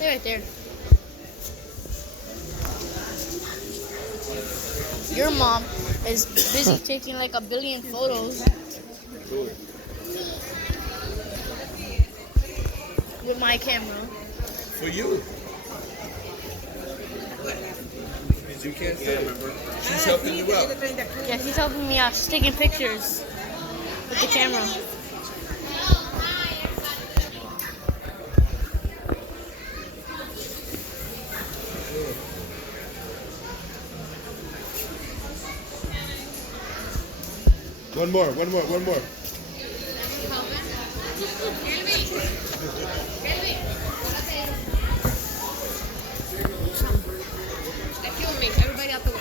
They're right there. Your mom is busy taking like 1 billion photos with my camera. For you. You can't say. She's helping you out. Yeah, she's helping me out. She's taking pictures with the camera. One more. Everybody out the way.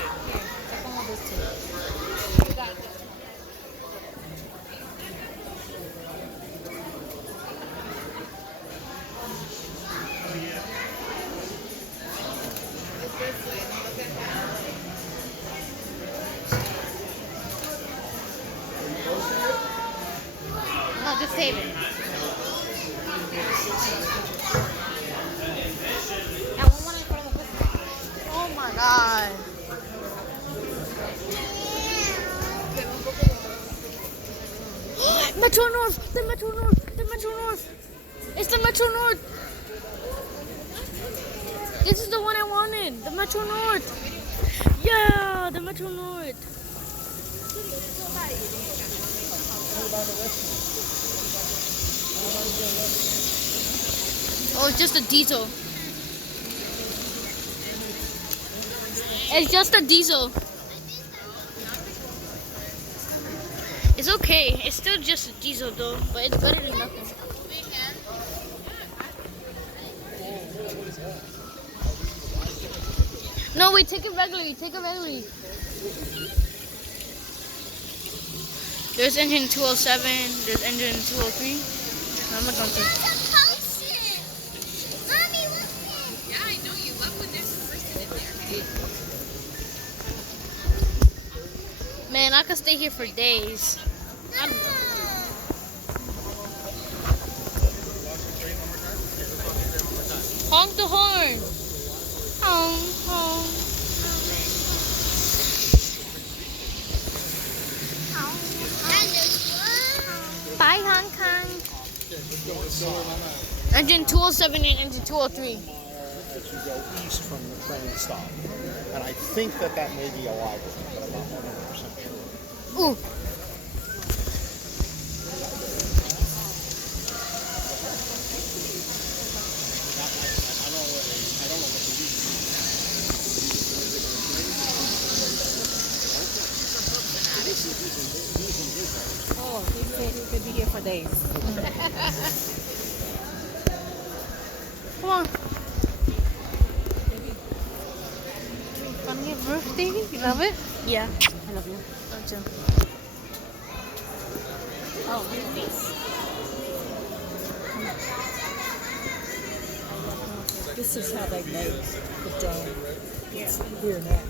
No, just save it. Oh my god. Metro North! The Metro North! The Metro North! It's the Metro North! This is the one I wanted! The Metro North! Yeah! The Metro North! Oh, it's just a diesel. It's just a diesel. It's okay. It's still just a diesel though, but it's better than nothing. No, wait, take it regularly. Take it regularly. There's engine 207. There's engine 203. I'm not going to. Yeah, I know you love when there's a person in there. Man, I could stay here for days. Honk the horn. Honk, honk. Bye, Hong Kong. Engine 207 and engine 203. As you go east from the train stop. And I think that may be a lie, but I'm not 100% sure. Ooh. Oh, he could be here for days. Come on. On your birthday? You love it? Yeah. I love you. Don't you? Oh, this. This is how they make the dome. It's here now.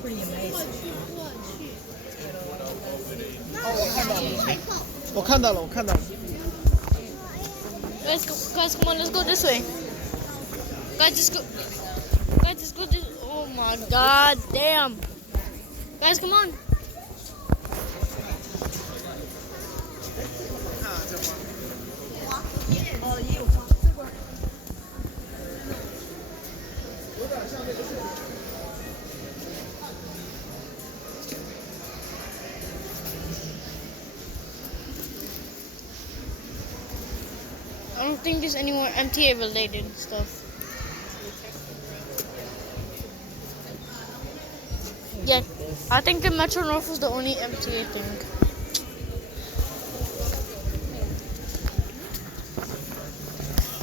Pretty amazing. 我看到了。 Guys, come on, let's go this way. Guys, just go. Guys, just go this. Oh my god, damn. Guys, come on. I don't think there's any more MTA related stuff. Yeah, I think the Metro North was the only MTA thing.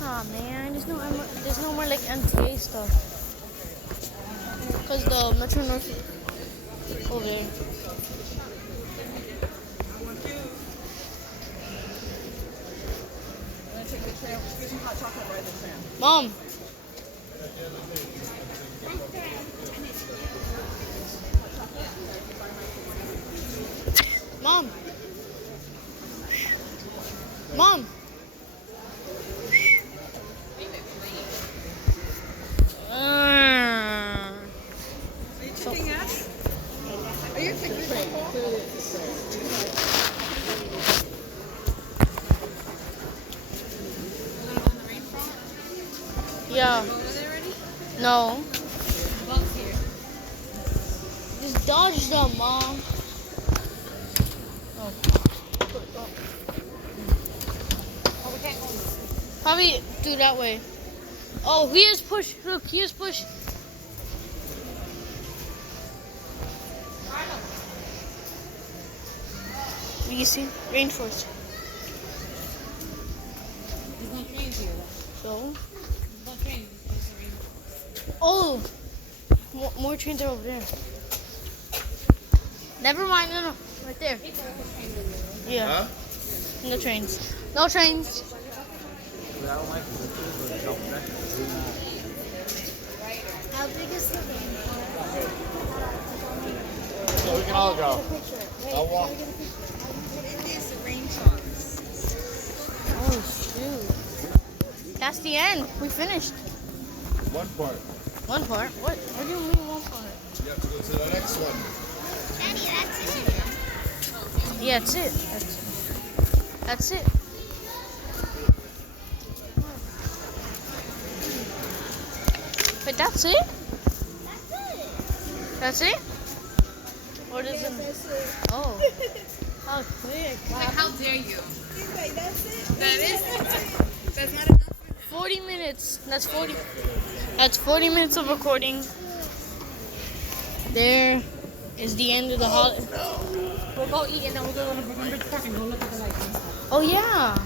Aw man, there's no more like MTA stuff. Cause the Metro North over there. Mom. Mom. Mom. Anything else? Are you fixing Yeah. No. Just dodge them, Mom. Oh. Probably do that way. Oh, here's push. Look, here's push. You see? Rainforest. There's no trains here. So? There's no trains. Oh! More trains are over there. Never mind, no. Right there. Yeah. Huh? No trains. No trains. How big is the So we can all go. I'll walk. There's the rain charms. Oh, shoot. That's the end. We finished. One part. One part? What do you mean one part? You have to go to the next one. Daddy, that's it. Yeah, that's it. That's it. But that's it? That's it? Or does it? Oh. How quick. Like, how dare you? He's like, that's it. That is. That's not enough. 40 minutes. That's 40. That's 40 minutes of recording. There is the end of the holiday. We'll go eat and then we'll go to the park and go look at the lights and stuff. Oh yeah.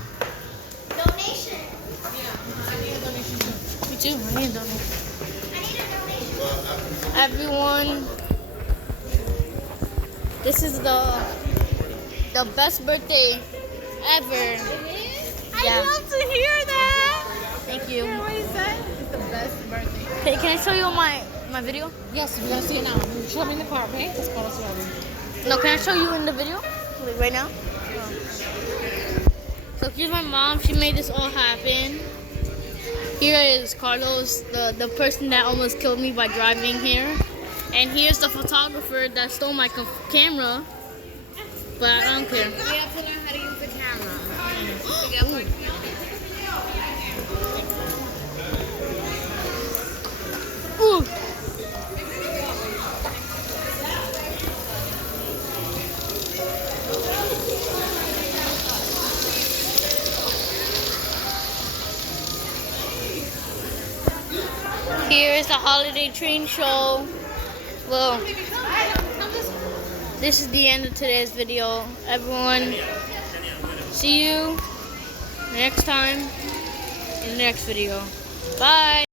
Donation. I need a donation too. Me too. I need a donation. I need a donation. Everyone, this is the best birthday ever. Yeah. love to hear that. Thank you. What he said? It's the best birthday. Okay, can I show you my video? Yes, we're gonna see it now. Show me in the car, okay? Let's go. Let's go. No, can I show you in the video? Like right now? So here's my mom. She made this all happen. Here is Carlos, the person that almost killed me by driving here. And here's the photographer that stole my camera. But I don't care. We have to learn how to use the camera. Ooh. Here is the holiday train show. Well, this is the end of today's video. Everyone, see you next time in the next video. Bye.